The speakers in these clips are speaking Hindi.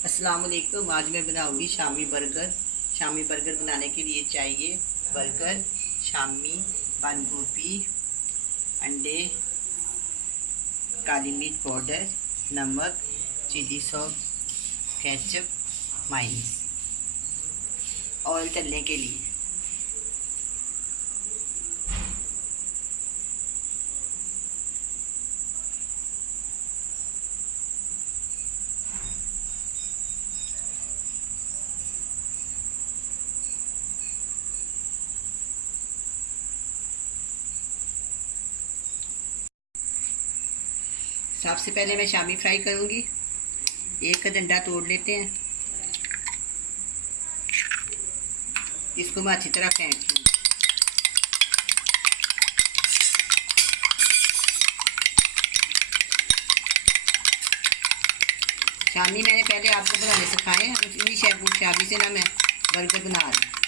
अस्सलाम वालेकुम। आज मैं बनाऊंगी शामी बर्गर। शामी बर्गर बनाने के लिए चाहिए बर्गर, शामी, बंद गोभी, अंडे, काली मिर्च पाउडर, नमक, chilli sauce, ketchup, mayonnaise. Oil तलने के लिए सबसे पहले मैं शामी फ्राई करूंगी। एक का डंडा तोड़ लेते हैं, इसको मैं अच्छी तरह फेंट लूँगी। शामी मैंने पहले आपको बनाने सिखाए हैं, इन्हीं शामी से ना मैं बर्गर बना रही हूँ।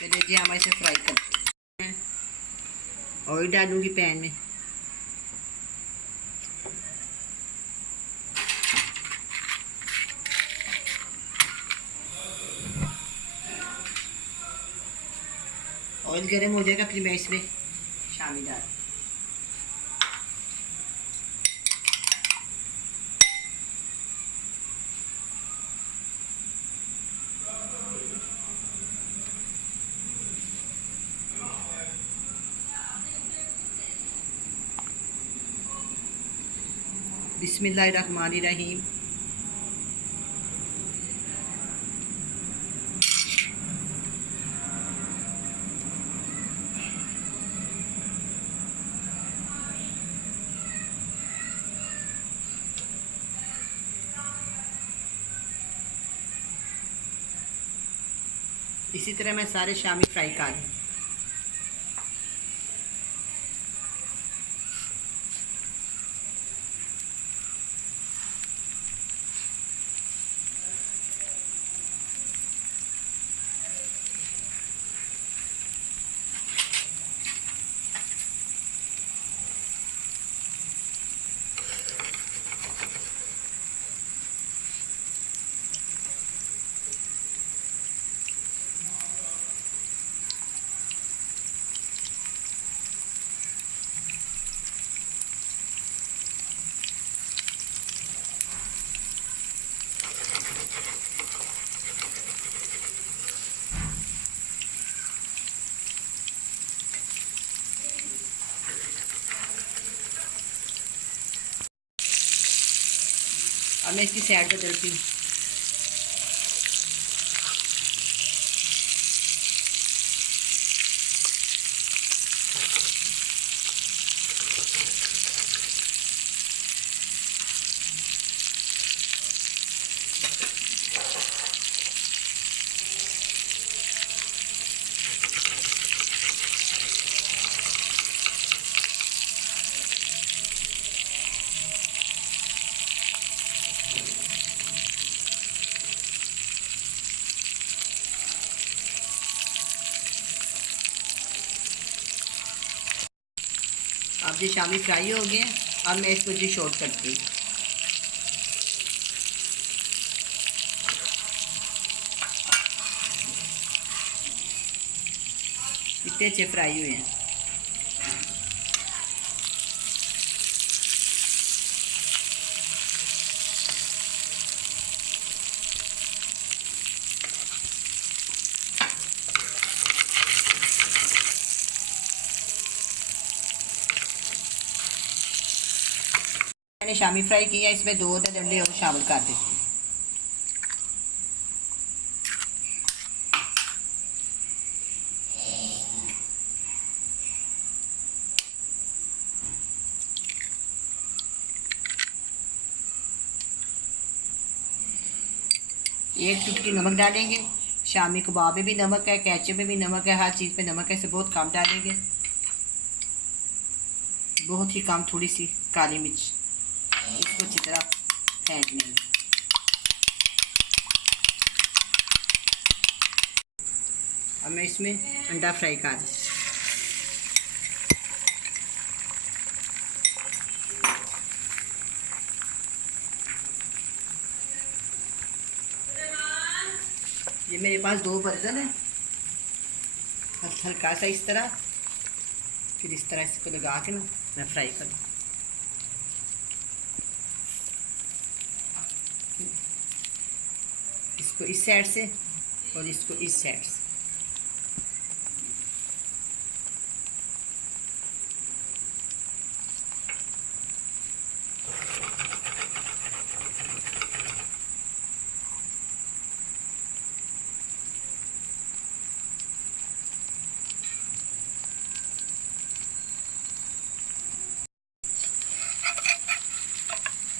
पहले जी हम इसे फ्राई करते हैं। ऑयल डालूंगी पैन में। ऑयल गर्म हो जाएगा, फिर मैं इसमें शामी डाल। बिस्मिल्लाहिर्रहमानिर्रहीम। इसी तरह मैं सारे शामी फ्राई कर लूँ। अब मैं इसकी साइड बदलती हूँ। अब ये शामी फ्राई हो गए। अब मैं इसको जी शॉर्ट करती हूँ। इतने अच्छे फ्राई हुए हैं। मैंने शामी फ्राई किया, इसमें 2 डंडे और शामिल कर देती हूँ। एक चुटकी नमक डालेंगे। शामी कबाब में भी नमक है, केचप में भी नमक है, हर चीज़ पे नमक है, इसे बहुत कम डालेंगे, बहुत ही कम। थोड़ी सी काली मिर्च, इसको अच्छी तरह फेंट लेंगे। अब मैं इसमें अंडा फ्राई कर दूँ। ये मेरे पास 2 बर्गर हैं। हल्का सा इस तरह, फिर इस तरह इसको लगा के ना मैं फ्राई करूँ। इसको इस साइड से और इसको इस साइड से।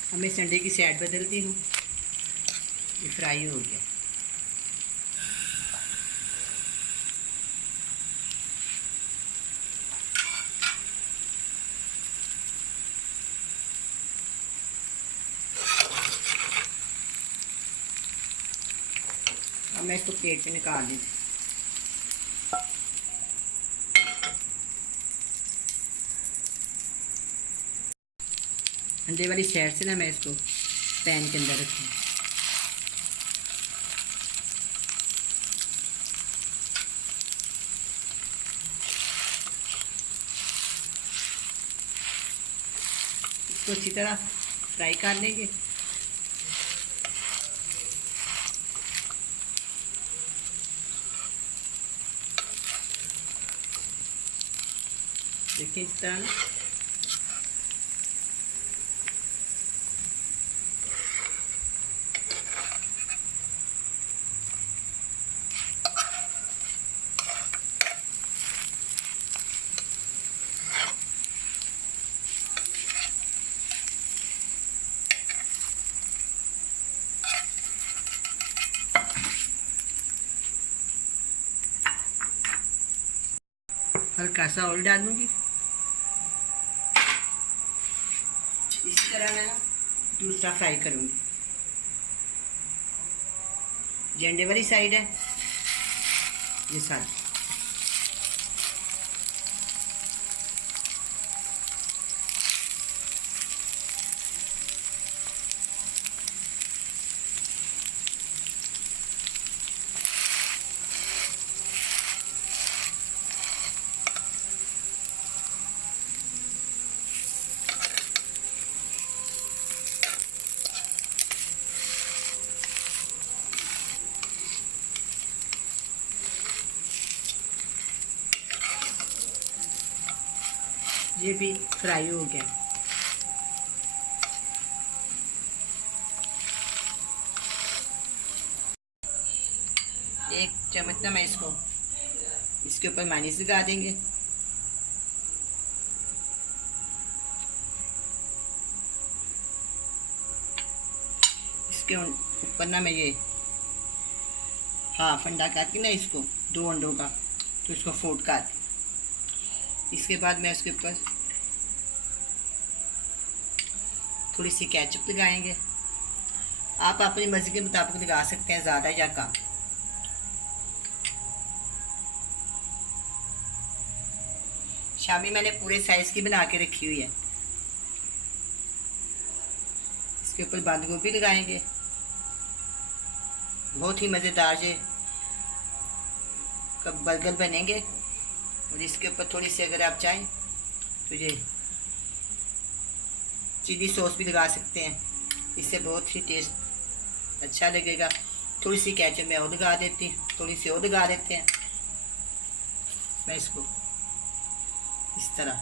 अब मैं संडे की साइड बदलती हूँ। ये फ्राई हो गया। अब मैं इसको प्लेट में निकाल दी। अंडे वाली साइड से ना मैं इसको पैन के अंदर रखूँ। इसको अच्छी तरह फ्राई कर लेंगे। देखिए इस तरह ना। हल्का सा ऑयल डालूंगी। इस तरह मैं ना दूसरा फ्राई करूंगी। ये अंडे वाली साइड है, ये साइड। ये भी फ्राई हो गया। एक चम्मच ना मैं इसके ऊपर माइनस लगा देंगे। इसके ऊपर ना मैं ये हाफ अंडा काटी ना, इसको 2 अंडों का, तो इसको फोल्ड काट। इसके बाद मैं उसके ऊपर थोड़ी सी केचप लगाएंगे। आप अपनी मर्जी के मुताबिक लगा सकते हैं, ज़्यादा या कम। शामी मैंने पूरे साइज की बना के रखी हुई है। इसके ऊपर बंद गोभी लगाएंगे। बहुत ही मज़ेदार ये कब बर्गर बनेंगे। और इसके ऊपर थोड़ी सी अगर आप चाहें तो ये चिली सॉस भी लगा सकते हैं, इससे बहुत ही टेस्ट अच्छा लगेगा। थोड़ी सी केचप मैं और लगा देती हूँ, थोड़ी सी और लगा देते हैं। मैं इसको इस तरह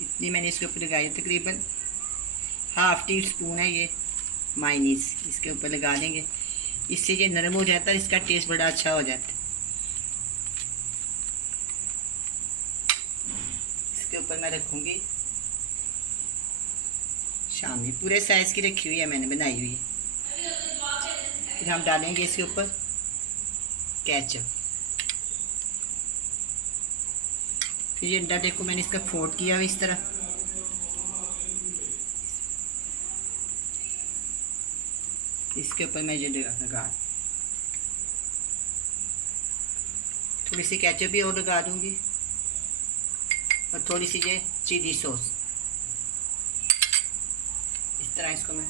इतनी मैंने इसके ऊपर लगाई, तकरीबन ½ टी स्पून है ये मायोनीज, इसके ऊपर लगा देंगे। इससे ये नरम हो जाता है, इसका टेस्ट बड़ा अच्छा हो जाता है। इसके ऊपर मैं रखूँगी शामी, पूरे साइज की रखी हुई है मैंने, बनाई हुई है। फिर हम डालेंगे इसके ऊपर केचप। फिर ये अंडा देखो मैंने इसका फोल्ड किया हुआ इस तरह। इसके ऊपर मैं ये लगा, थोड़ी सी केचप भी और लगा दूंगी और थोड़ी सी ये चिली सॉस। इस तरह इसको मैं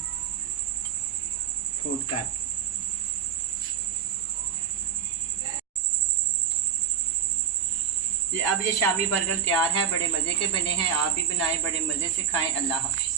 फोल्ड कर। अब ये शामी बर्गर तैयार है, बड़े मज़े के बने हैं। आप भी बनाएं, बड़े मज़े से खाएं। अल्लाह हाफिज़।